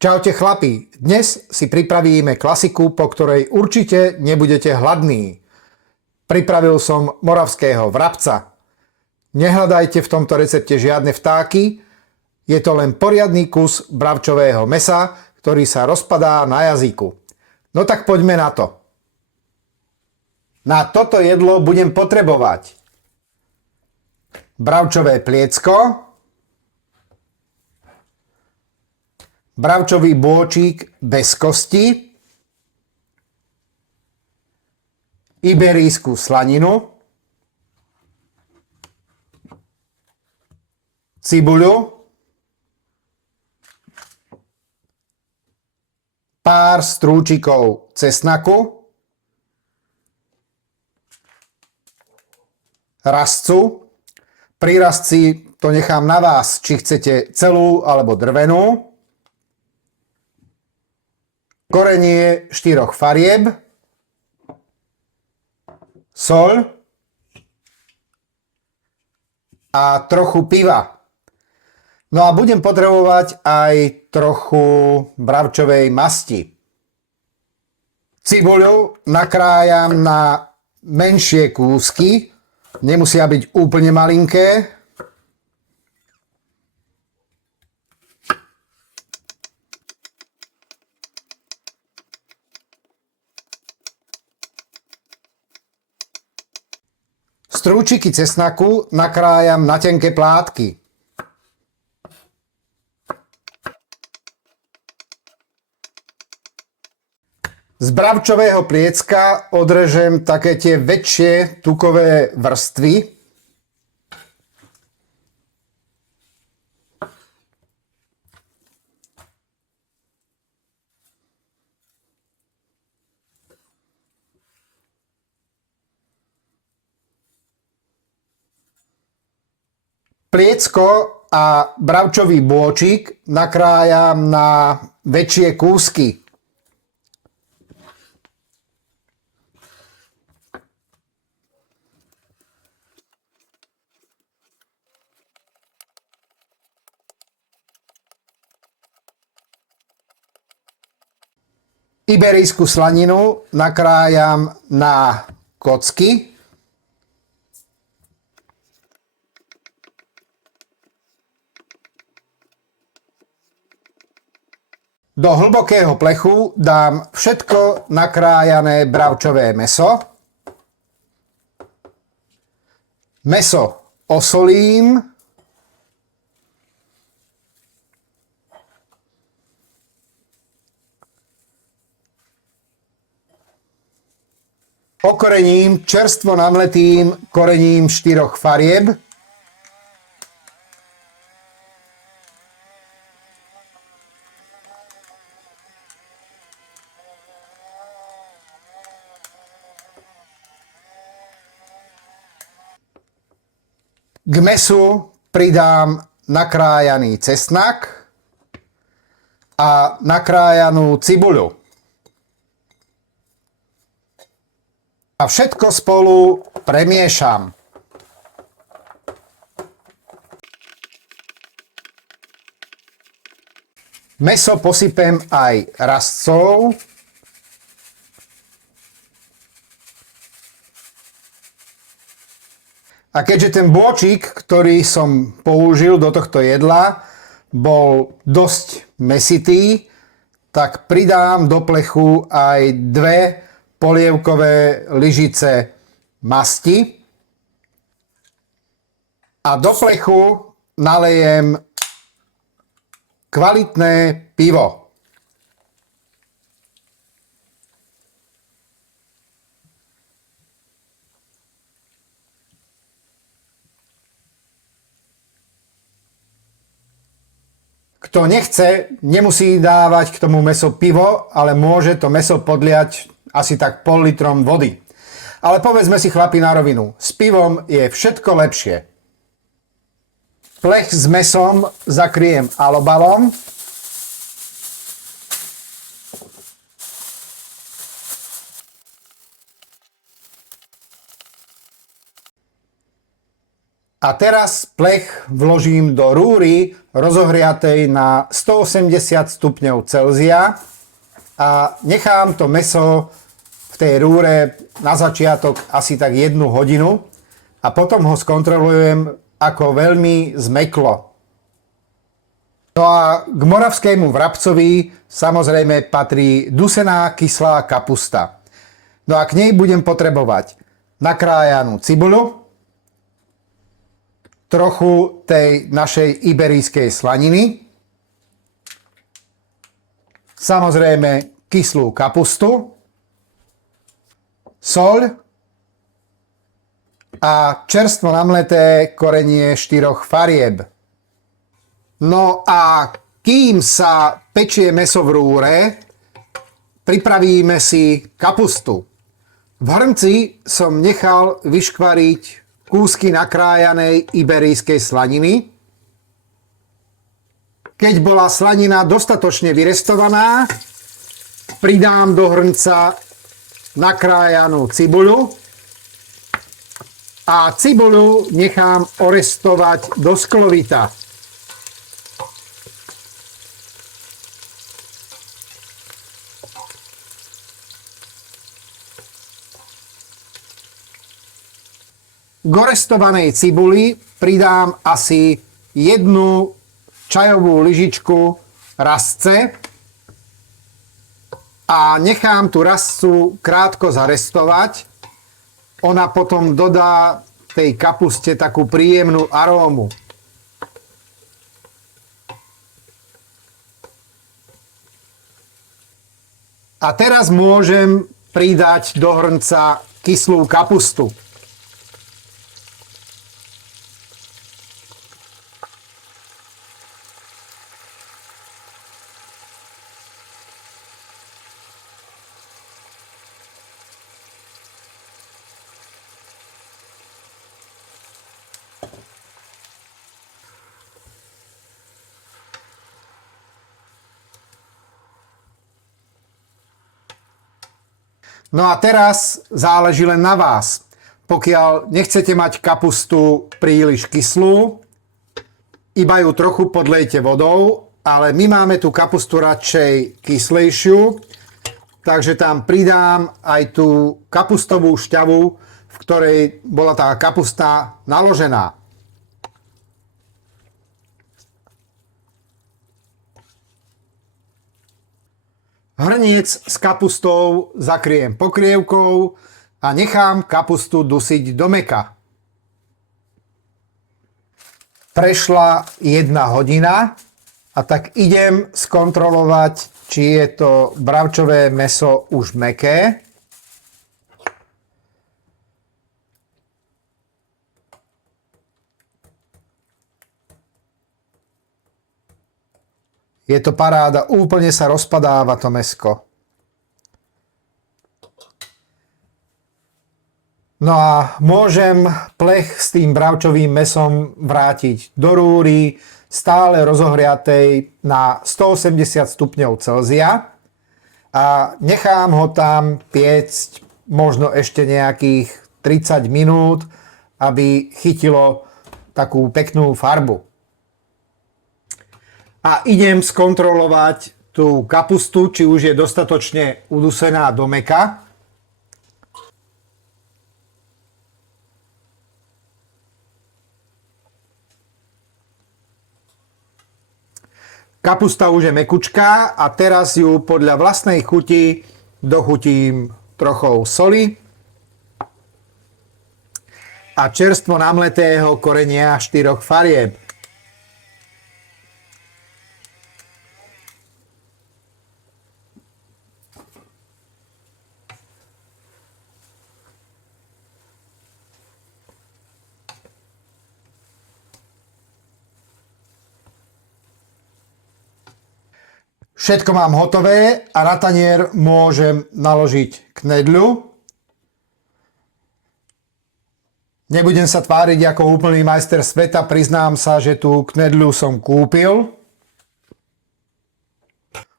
Čaute chlapi, dnes si pripravíme klasiku, po ktorej určite nebudete hladní. Pripravil som moravského vrabca. Nehľadajte v tomto recepte žiadne vtáky, je to len poriadny kus bravčového mesa, ktorý sa rozpadá na jazyku. No tak poďme na to. Na toto jedlo budem potrebovať bravčové pliecko, bravčový bôčik bez kosti, iberijskú slaninu, cibuľu, pár strúčikov cesnaku, rastcu. Pri rastci to nechám na vás, či chcete celú alebo drvenú. Korenie 4 farieb, soľ a trochu piva. No a budem potrebovať aj trochu bravčovej masti. Cibuľu nakrájam na menšie kúsky, nemusia byť úplne malinké. Strúčiky cesnaku nakrájam na tenké plátky. Z bravčového pliecka odrežem také tie väčšie tukové vrstvy. Pliecko a bravčový bôčik nakrájam na väčšie kúsky. Iberijskú slaninu nakrájam na kocky. Do hlbokého plechu dám všetko nakrájané bravčové mäso. Mäso osolím. Okorením čerstvo namletým korením 4 farieb. K mäsu pridám nakrájaný cesnak a nakrájanú cibuľu. A všetko spolu premiešam. Mäso posypem aj rastcou. A keďže ten bôčik, ktorý som použil do tohto jedla, bol dosť mäsitý, tak pridám do plechu aj 2 polievkové lyžice masti a do plechu nalejem kvalitné pivo. Kto nechce, nemusí dávať k tomu mäso pivo, ale môže to mäso podliať asi tak pol litrom vody. Ale povedzme si chlapi na rovinu, s pivom je všetko lepšie. Plech s mäsom zakriem alobalom. A teraz plech vložím do rúry rozohriatej na 180 stupňov Celzia a nechám to mäso v tej rúre na začiatok asi tak 1 hodinu a potom ho skontrolujem, ako veľmi zmeklo. No a k moravskému vrabcovi samozrejme patrí dusená kyslá kapusta. No a k nej budem potrebovať nakrájanú cibuľu, trochu tej našej iberijskej slaniny, samozrejme kyslú kapustu, soľ a čerstvo namleté korenie 4 farieb. No a kým sa pečie mäso v rúre, pripravíme si kapustu. V hrnci som nechal vyškvariť kúsky nakrájanej iberijskej slaniny. Keď bola slanina dostatočne vyrestovaná, pridám do hrnca nakrájanú cibuľu a cibuľu nechám orestovať do sklovita. K orestovanej cibuli pridám asi 1 čajovú lyžičku rastce a nechám tú rastcu krátko zarestovať. Ona potom dodá tej kapuste takú príjemnú arómu. A teraz môžem pridať do hrnca kyslú kapustu. No a teraz záleží len na vás. Pokiaľ nechcete mať kapustu príliš kyslú, iba ju trochu podlejte vodou, ale my máme tú kapustu radšej kyslejšiu, takže tam pridám aj tú kapustovú šťavu, v ktorej bola tá kapusta naložená. Hrniec s kapustou zakriem pokrievkou a nechám kapustu dusiť do mäka. Prešla 1 hodina a tak idem skontrolovať, či je to bravčové mäso už mäkké. Je to paráda, úplne sa rozpadáva to mäsko. No a môžem plech s tým bravčovým mäsom vrátiť do rúry, stále rozohriatej na 180 stupňov Celzia a nechám ho tam piecť možno ešte nejakých 30 minút, aby chytilo takú peknú farbu. A idem skontrolovať tú kapustu, či už je dostatočne udusená do mäka. Kapusta už je mäkučká a teraz ju podľa vlastnej chuti dochutím trochou soli a čerstvo namletého korenia 4 farieb. Všetko mám hotové a na tanier môžem naložiť knedľu. Nebudem sa tváriť ako úplný majster sveta, priznám sa, že tú knedľu som kúpil.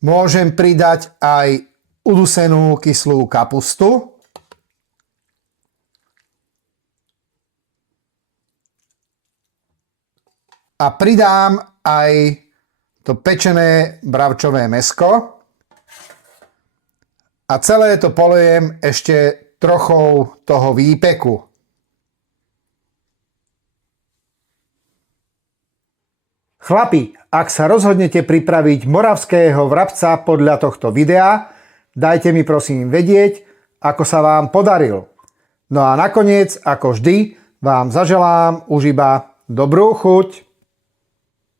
Môžem pridať aj udusenú kyslú kapustu. a pridám aj to pečené bravčové mäsko a celé to polejem ešte trochou toho výpeku. Chlapi, ak sa rozhodnete pripraviť moravského vrabca podľa tohto videa, dajte mi prosím vedieť, ako sa vám podaril. No a nakoniec, ako vždy, vám zaželám už iba dobrú chuť.